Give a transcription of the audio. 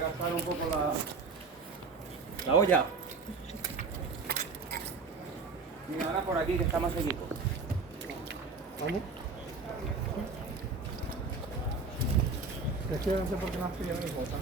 gastar un poco la olla. Mira, ahora por aquí que está más sequito. ¿Vamos? Es que no sé por qué no has pillado mi bota.